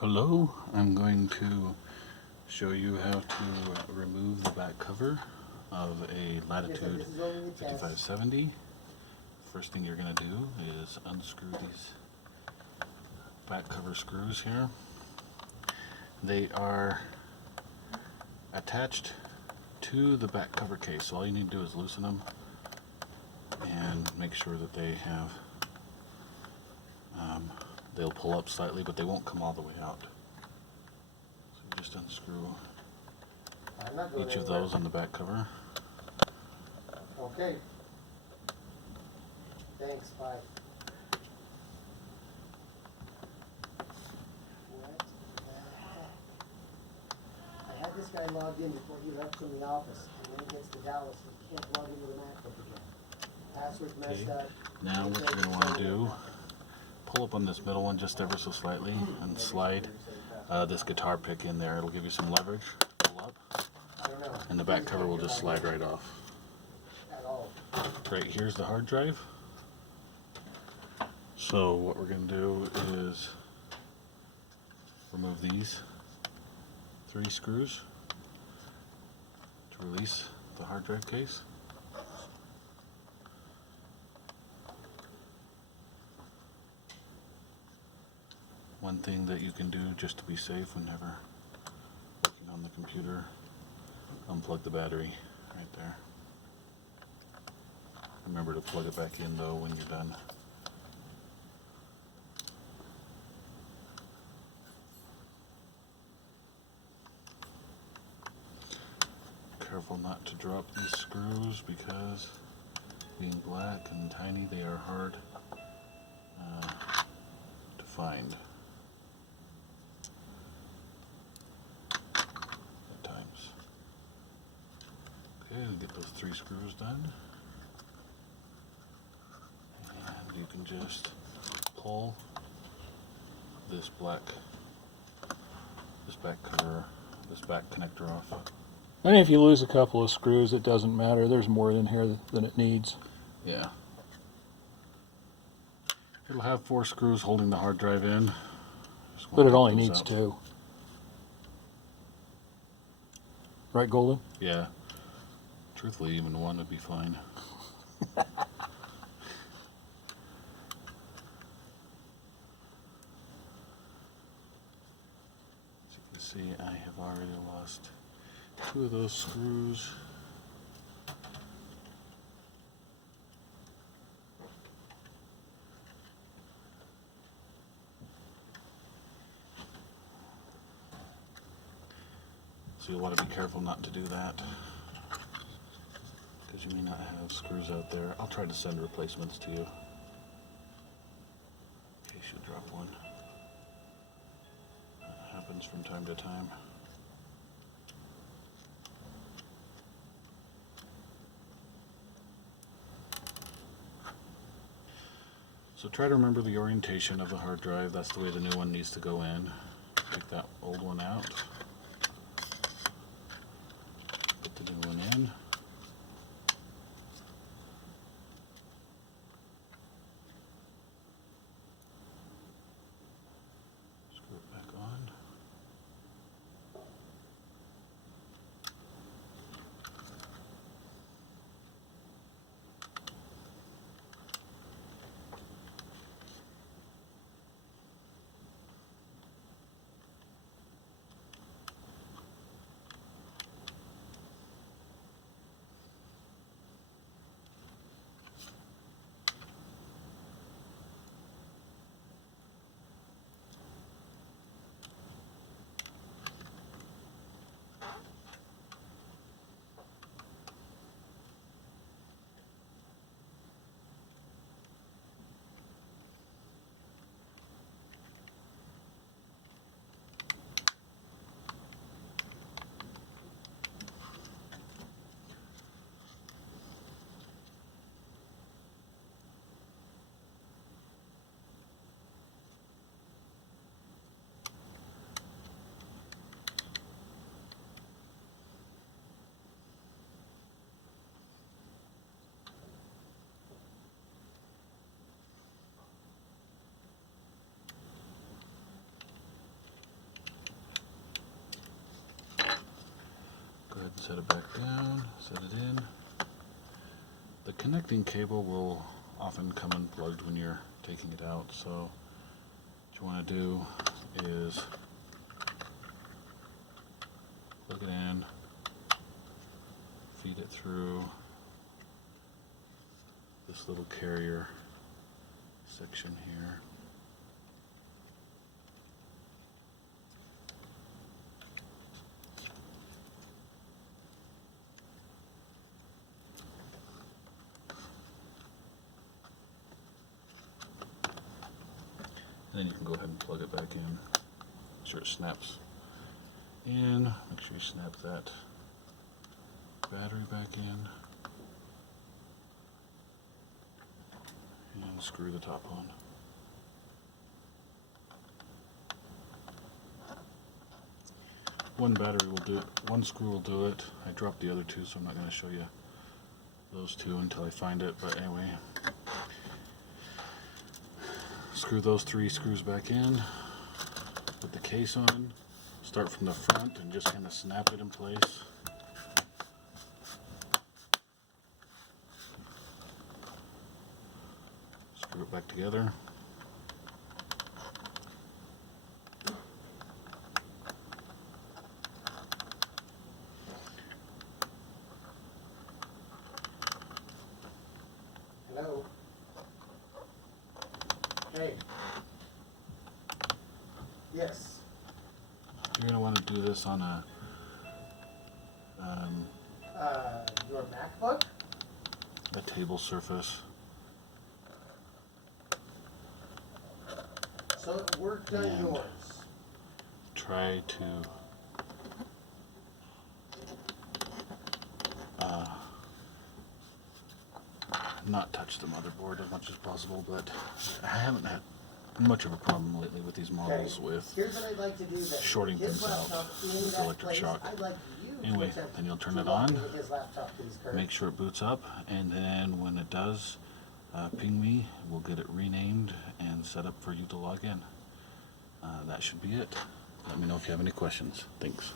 Hello, I'm going to show you how to remove the back cover of a Latitude 5570. First thing you're going to do is unscrew these back cover screws here. They are attached to the back cover case, so all you need to do is loosen them and make sure that they have they'll pull up slightly, but they won't come all the way out. So you just unscrew each of those on the back cover. Okay. Thanks, bye. What the heck? I had this guy logged in before he left from the office, and when he gets to Dallas, he can't log into the MacBook again. Password's messed up. Now what you're going to want to do, pull up on this middle one just ever so slightly and slide this guitar pick in there. It'll give you some leverage. Pull up, and the back cover will just slide right off. Right here's the hard drive. So what we're going to do is remove these 3 screws to release the hard drive case. One thing that you can do just to be safe whenever working on the computer, unplug the battery right there. Remember to plug it back in though when you're done. Careful not to drop these screws because being black and tiny, they are hard to find at times. Okay, get those 3 screws done. And you can just pull this back cover, this back connector off. And if you lose a couple of screws, it doesn't matter. There's more in here than it needs. Yeah. It'll have 4 screws holding the hard drive in. But it only needs 2. Right, Golden? Yeah. Truthfully, even 1 would be fine. As you can see, I have already lost 2 of those screws. So you'll want to be careful not to do that, because you may not have screws out there. I'll try to send replacements to you in case you drop one. That happens from time to time. So try to remember the orientation of the hard drive. That's the way the new one needs to go in. Take that old one out. Put the new one in. Screw it back on. Set it back down, set it in. The connecting cable will often come unplugged when you're taking it out, so what you want to do is plug it in, feed it through this little carrier section here. And then you can go ahead and plug it back in. Make sure it snaps in. Make sure you snap that battery back in. And screw the top on. One battery will do it. One screw will do it. I dropped the other two, so I'm not going to show you those two until I find it. But anyway, screw those 3 screws back in. Put the case on. Start from the front and just kind of snap it in place. Screw it back together. Hello? Hey. Yes. You're going to want to do this on a Your MacBook? table surface. So it worked on And yours. Try to not touch the motherboard as much as possible, but I haven't had much of a problem lately with these models with Here's what I'd like to do then. shorting His things out laptop in with that electric place, shock. I'd like you to Anyway, attempt then you'll turn to it log on, into his laptop, please, Kurt. make sure it boots up, and then when it does, ping me. We'll get it renamed and set up for you to log in. That should be it. Let me know if you have any questions. Thanks.